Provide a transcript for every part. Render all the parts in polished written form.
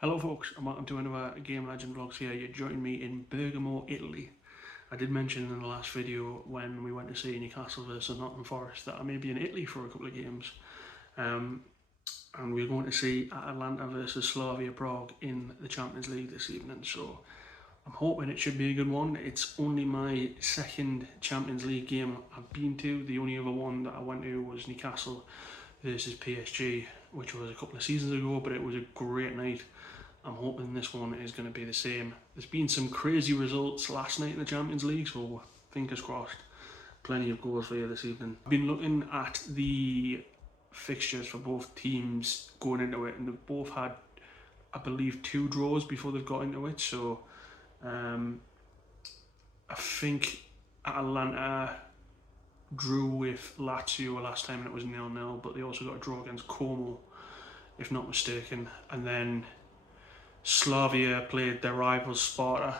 Hello folks, and welcome to another Game Legend Vlogs here. You're joining me in Bergamo, Italy. I did mention in the last video when we went to see Newcastle vs Nottingham Forest that I may be in Italy for a couple of games. And we're going to see Atalanta vs Slavia Prague in the Champions League this evening. So I'm hoping it should be a good one. It's only my second Champions League game I've been to. The only other one that I went to was Newcastle versus PSG, which was a couple of seasons ago, but it was a great night. I'm hoping this one is going to be the same. There's been some crazy results last night in the Champions League, so fingers crossed. Plenty of goals for you this evening. I've been looking at the fixtures for both teams going into it, and they've both had, I believe, 2 draws before they've got into it. So I think Atalanta drew with Lazio last time and it was 0-0, but they also got a draw against Como, if not mistaken. And then Slavia played their rivals Sparta,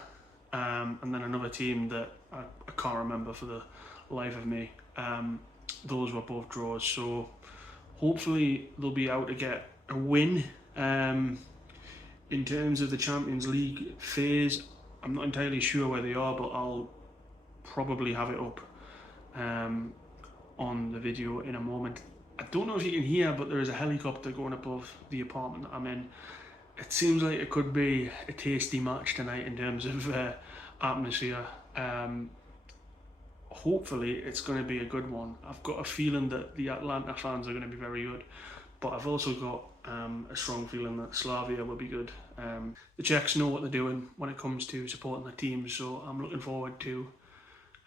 and then another team that I can't remember for the life of me. Those were both draws, so hopefully they'll be out to get a win. In terms of the Champions League phase, I'm not entirely sure where they are, but I'll probably have it up on the video in a moment. I don't know if you can hear, but there is a helicopter going above the apartment that I'm in. It seems like it could be a tasty match tonight in terms of atmosphere. Hopefully it's going to be a good one. I've got a feeling that the Atlanta fans are going to be very good, but I've also got a strong feeling that Slavia will be good. The Czechs know what they're doing when it comes to supporting their team, so I'm looking forward to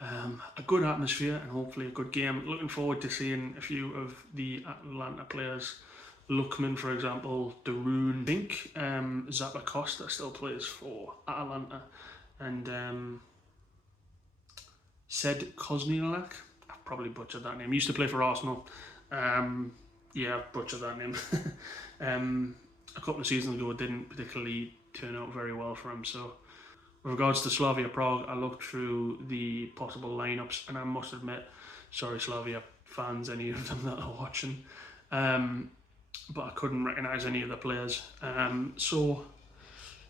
a good atmosphere and hopefully a good game. Looking forward to seeing a few of the Atlanta players. Lookman, for example, Darun, I think Zappa Costa still plays for Atalanta, and Sed Kozniak, I've probably butchered that name. He used to play for Arsenal. Yeah, I've butchered that name. A couple of seasons ago, it didn't particularly turn out very well for him. So, with regards to Slavia Prague, I looked through the possible lineups, and I must admit, sorry Slavia fans, any of them that are watching, but I couldn't recognise any of the players. So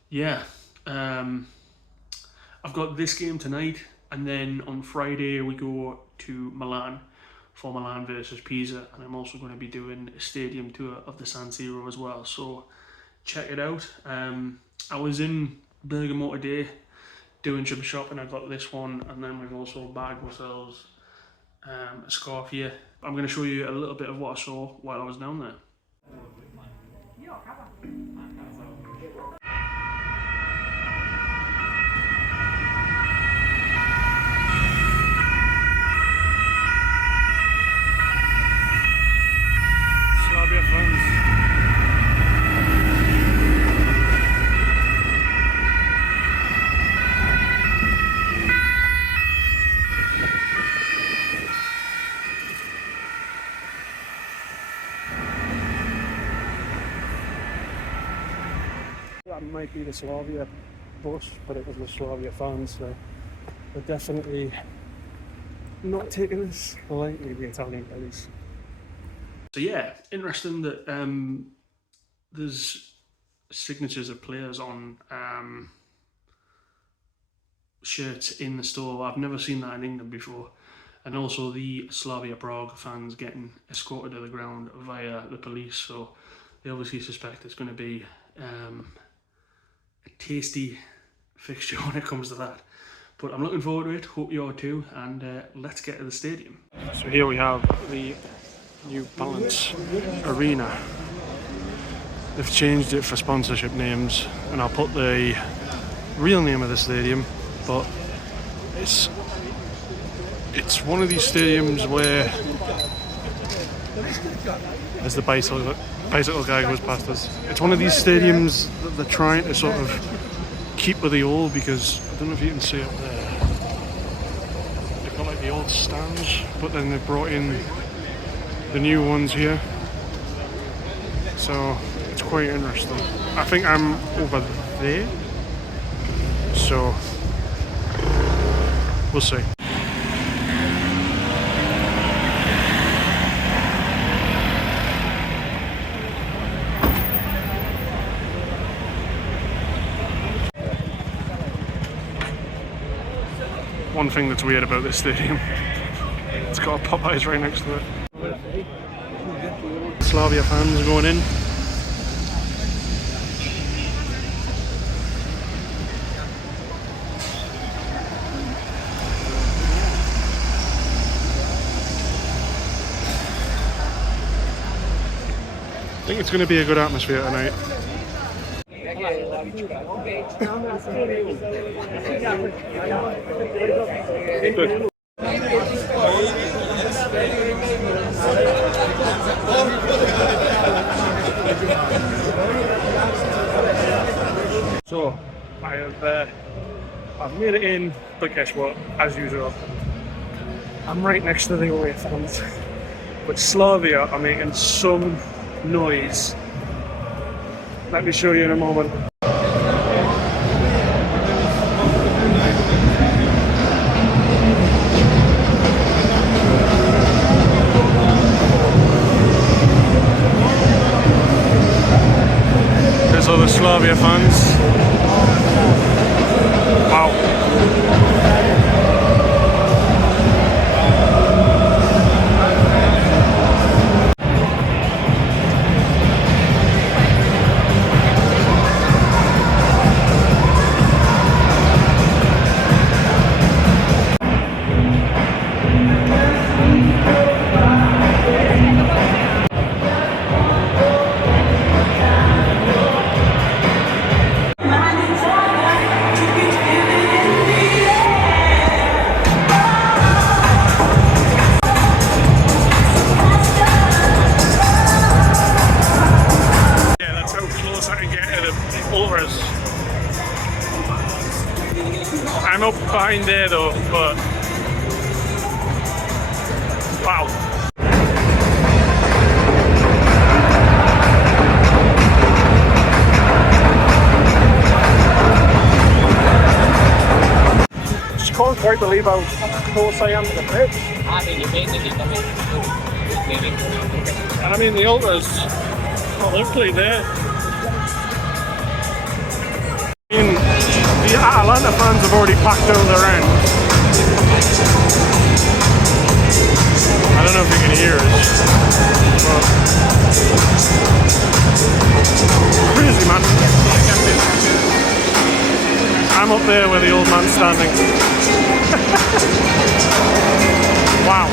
yeah, I've got this game tonight, and then on Friday we go to Milan for Milan versus Pisa, and I'm also going to be doing a stadium tour of the San Siro as well, so check it out. I was in Bergamo today doing some shopping. I got this one, and then we've also bagged ourselves a scarf here. I'm going to show you a little bit of what I saw while I was down there. Slavia fans. That might be the Slavia bus, but it was the Slavia fans, so they're definitely not taking this lightly, the Italian guys. So yeah, interesting that there's signatures of players on shirts in the store. I've never seen that in England before. And also the Slavia Prague fans getting escorted to the ground via the police, so they obviously suspect it's going to be a tasty fixture when it comes to that. But I'm looking forward to it, hope you are too, and let's get to the stadium. So here we have the New Balance Arena. They've changed it for sponsorship names, and I'll put the real name of the stadium, but it's one of these stadiums where there's the bicycle guy goes past us. It's one of these stadiums that they're trying to sort of keep with the old, because I don't know if you can see up there, they've got like the old stands, but then they've brought in the new ones here, so it's quite interesting. I think I'm over there, so we'll see. One thing that's weird about this stadium, it's got a Popeyes right next to it. Slavia fans are going in. I think it's going to be a good atmosphere tonight. Good. So, I've made it in, but guess what? As usual, I'm right next to the away fans. But Slavia are making some noise. Let me show you in a moment. There's all the Slavia fans. Wow. I'm up behind there though, but wow. Just can't quite believe how close I am to the pitch. And I mean the ultras are literally there. The Atalanta fans have already packed out their end. I don't know if you can hear it, but crazy, man. I'm up there where the old man's standing. Wow.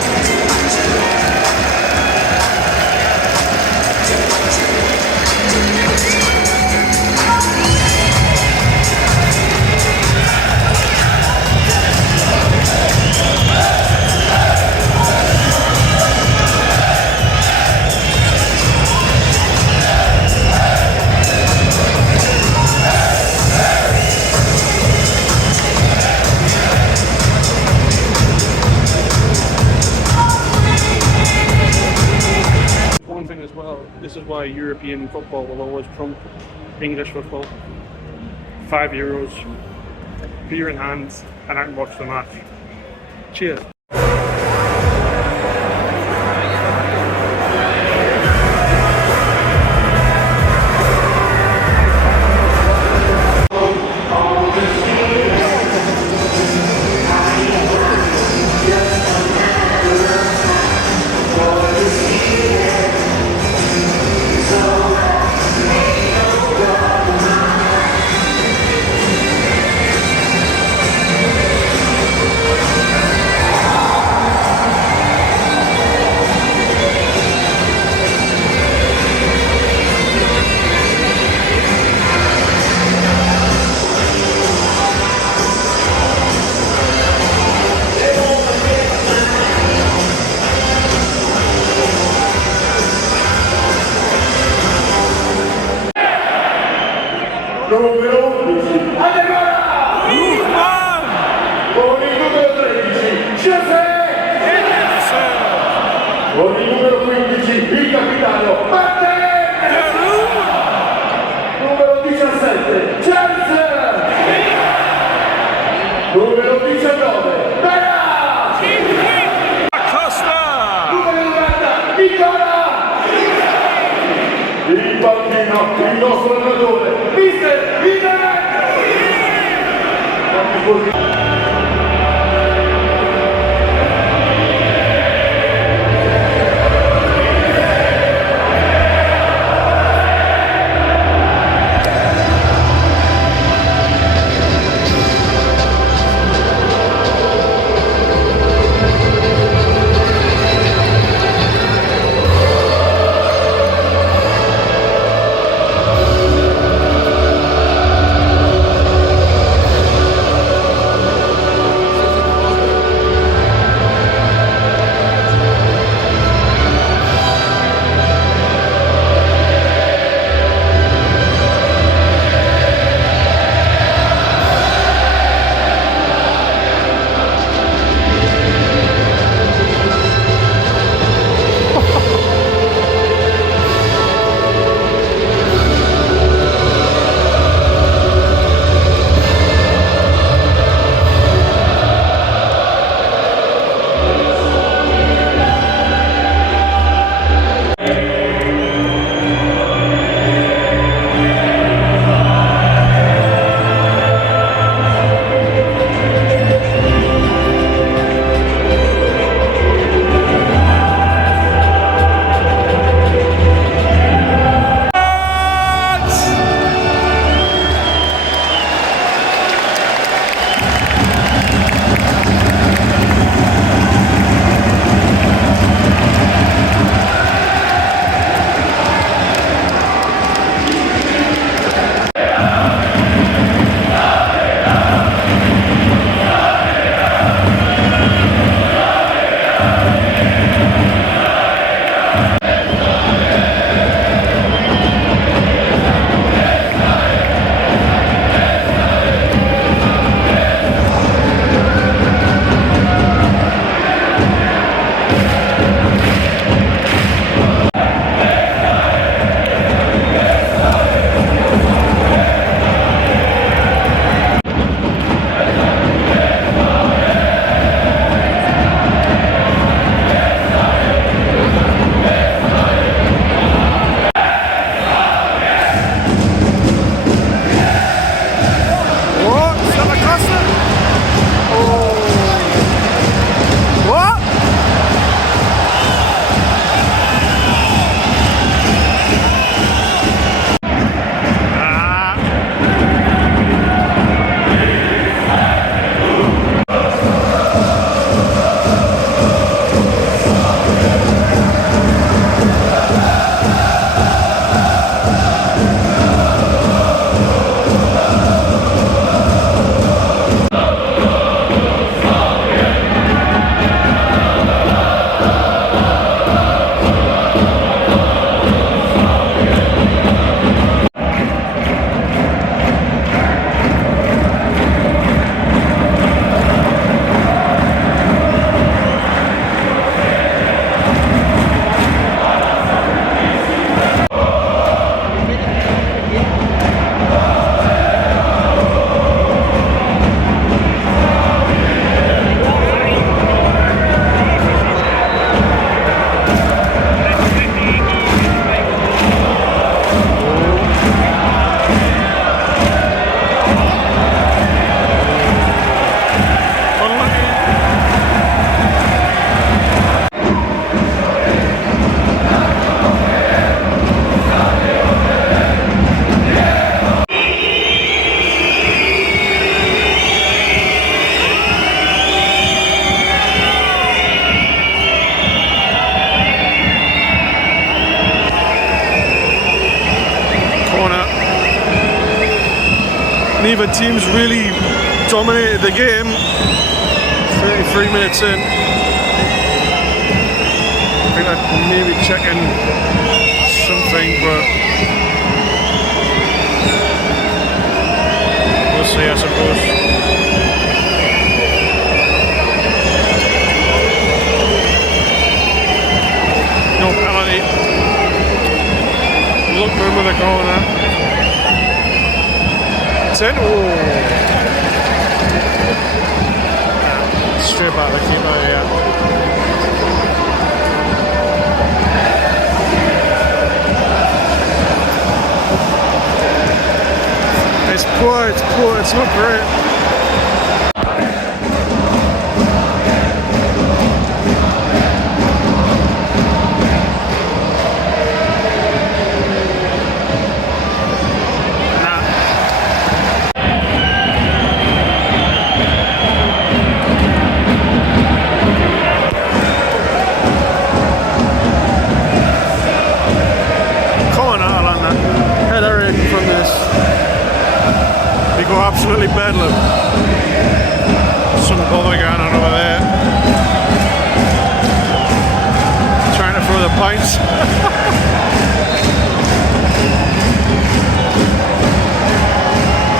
This is why European football will always trump English football. €5, beer in hand, and I can watch the match. Cheers. Numero 11, Atalanta! Con il numero 13, José! Con il numero 15, il capitano, Matteo! Numero 17, Charles! Numero 19, Bella! Costa! Numero 90, Nicola! Il bambino, il nostro allenatore, Mister Vidal! neither team's really dominated the game. 33 minutes in. I think I'd maybe checking something, but we'll see, I suppose. No penalty. Lookman with a corner. 10. Oh. Straight back the keeper, yeah. It's poor, it's not great. Go absolutely bedlam. Some bother going on over there. Trying to throw the pints.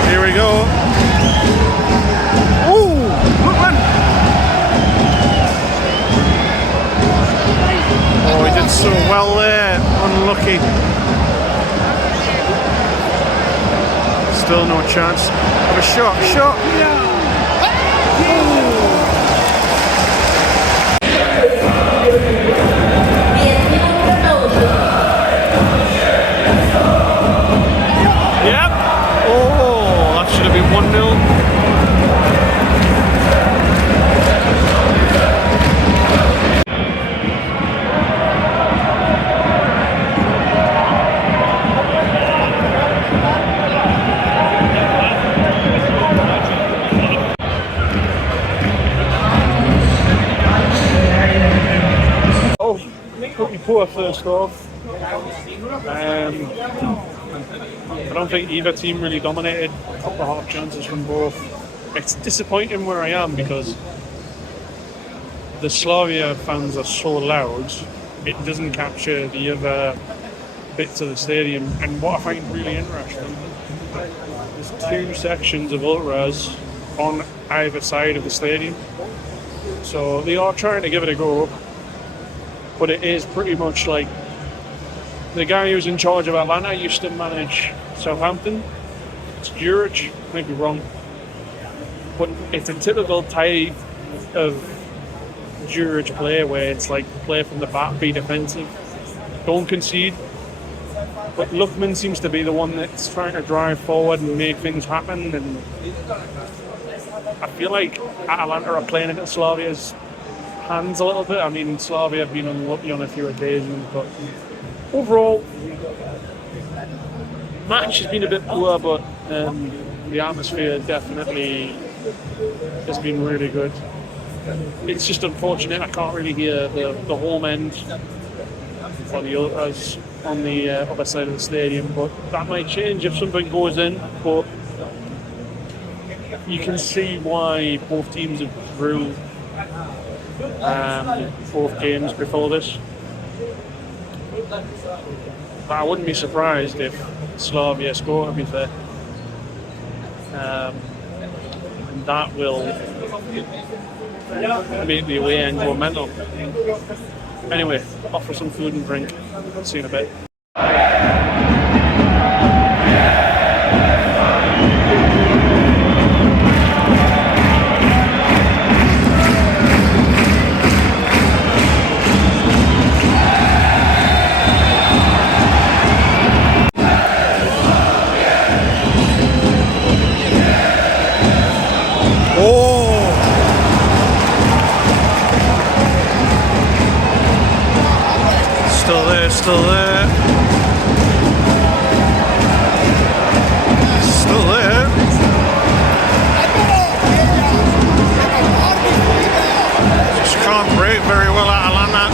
Here we go. Ooh, Lookman. Oh, he did so well there. Unlucky. Still no chance of a shot. Yep. Oh, that should have been 1-0. Pretty poor first off. I don't think either team really dominated. A couple of half chances from both. It's disappointing where I am because the Slavia fans are so loud, it doesn't capture the other bits of the stadium. And what I find really interesting, there's two sections of ultras on either side of the stadium. So they are trying to give it a go. But it is pretty much like the guy who's in charge of Atalanta used to manage Southampton. It's Juric, I might be wrong. But it's a typical type of Juric play where it's like play from the back, be defensive, don't concede. But Lookman seems to be the one that's trying to drive forward and make things happen. And I feel like Atalanta are playing into Slavia's hands a little bit. I mean, Slavia have been unlucky on a few occasions, but overall, match has been a bit poor, but the atmosphere definitely has been really good. It's just unfortunate I can't really hear the home end or the ultras on the other side of the stadium, but that might change if something goes in. But you can see why both teams have drew both games before this. But I wouldn't be surprised if Slavia score, to be fair. And that will make the away end go mental. Anyway, off for some food and drink. See you in a bit. Still there. Still there. Just can't break very well at Atalanta.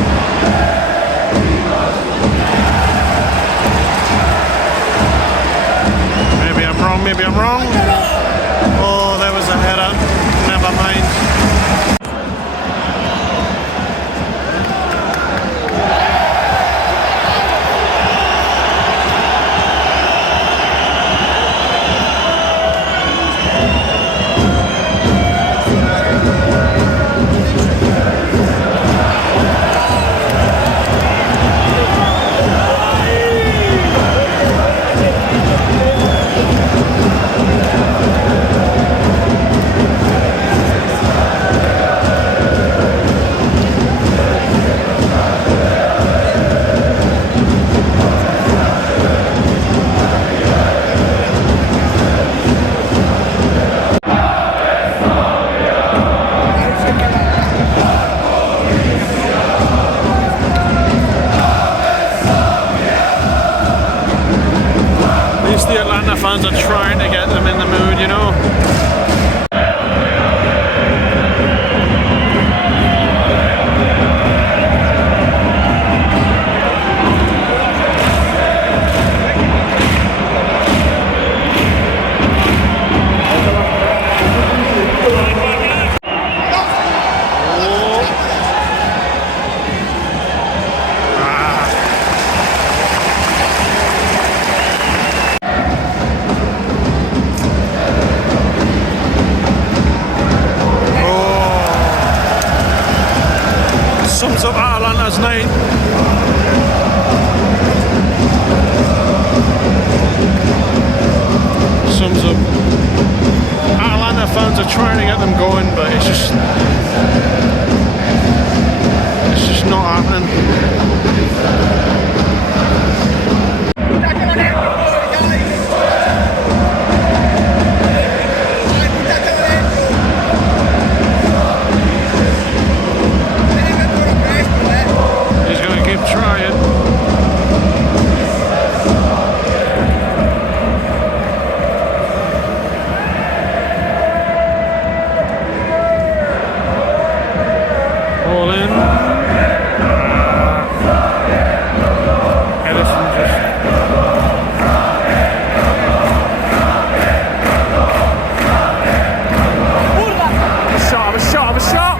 Maybe I'm wrong. Oh, there was a header. Never mind. At least the Atlanta fans are trying to get them in the mood, you know. Sums up Atalanta's night. Sums up. Atalanta fans are trying to get them going, but it's just not happening. He's going to keep trying. All in. Edison just. A shot!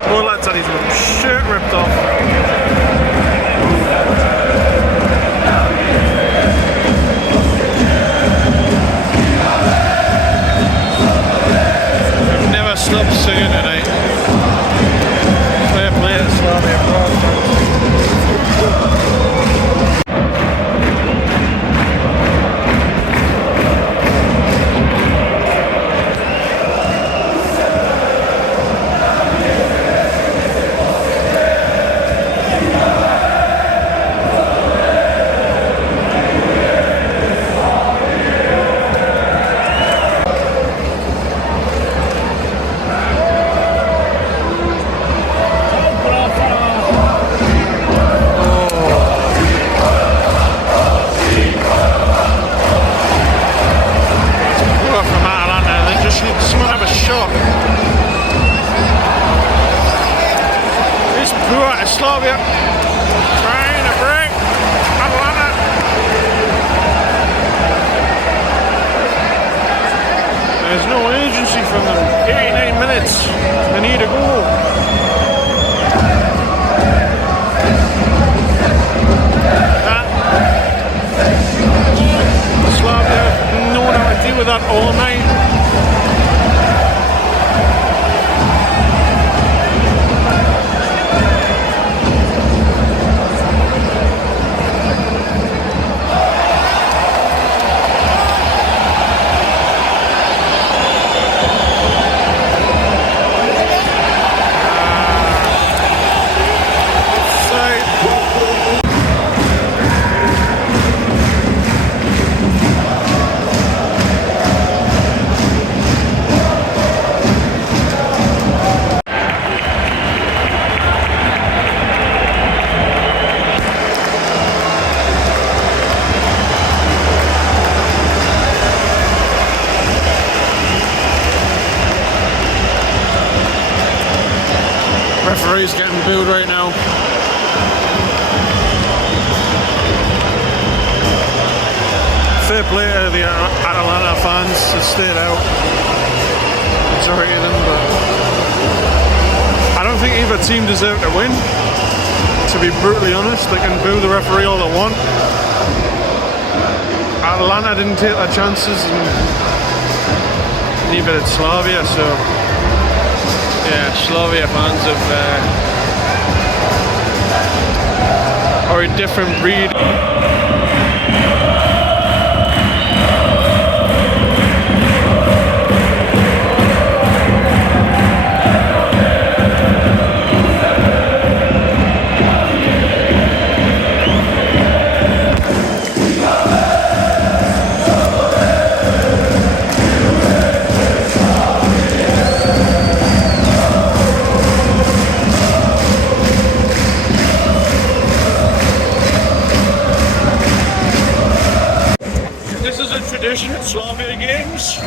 Poor lad's had his little shirt ripped off. I've never stopped singing tonight. Fair play to Slavia Prague. From Atalanta, they just need someone to have a shot. It's poor to Slavia. Trying to break Atalanta. There's no urgency from them. 89 minutes. They need a goal. Slavia know how to deal with that all night. referee's getting booed right now. Fair play to the Atalanta fans that stayed out. Majority of them, but I don't think either team deserved to win. To be brutally honest, they can boo the referee all they want. Atalanta didn't take their chances, and neither did Slavia. So yeah, Slavia fans are a different breed. Tradition at Slavia games.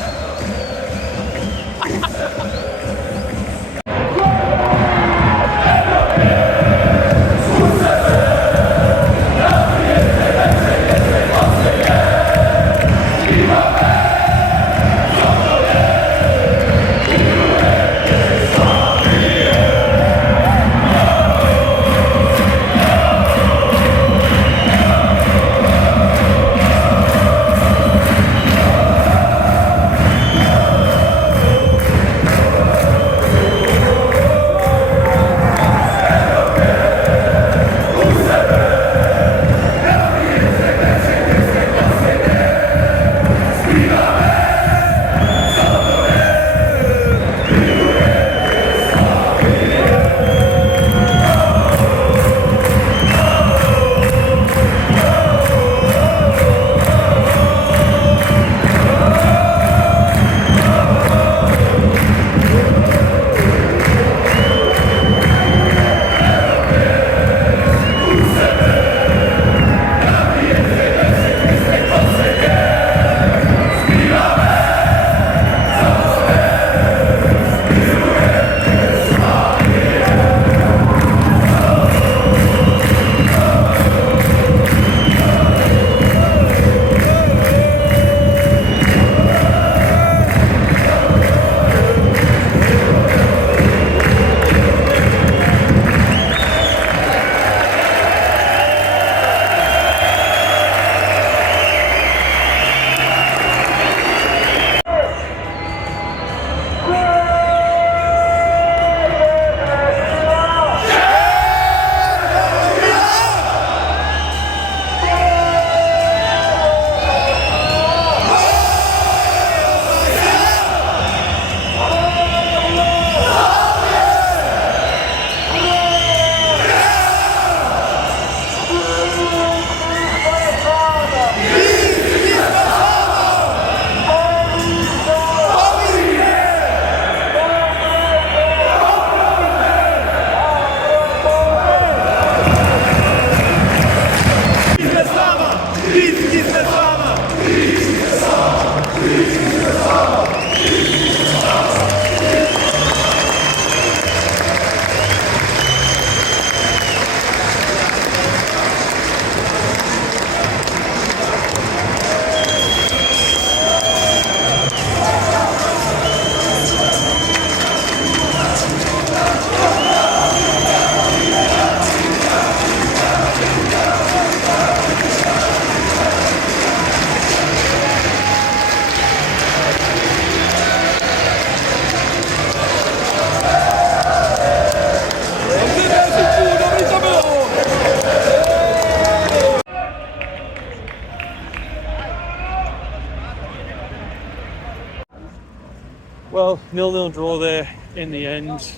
Well, 0-0 draw there in the end.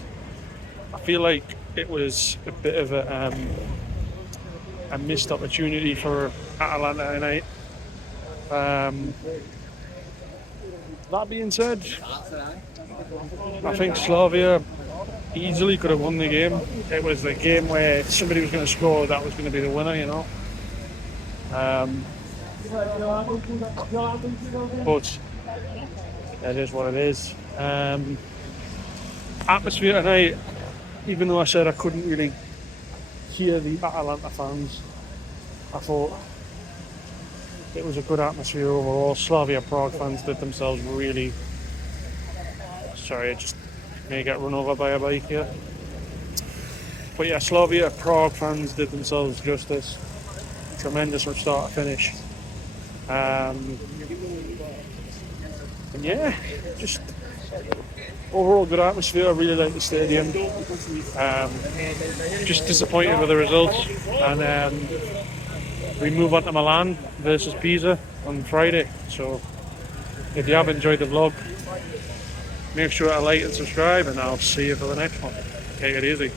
I feel like it was a bit of a missed opportunity for Atalanta tonight. That being said, I think Slavia easily could have won the game. It was the game where somebody was going to score, that was going to be the winner, you know. But it is what it is. Atmosphere tonight even though I said I couldn't really hear the Atalanta fans, I thought it was a good atmosphere overall. Slavia Prague fans did themselves really... Sorry, I just may get run over by a bike here. But yeah, Slavia Prague fans did themselves justice. Tremendous from start to finish. And yeah, just overall good atmosphere. I really like the stadium. Just disappointed with the results. And we move on to Milan versus Pisa on Friday. So if you have enjoyed the vlog, make sure to like and subscribe, and I'll see you for the next one. Take it easy.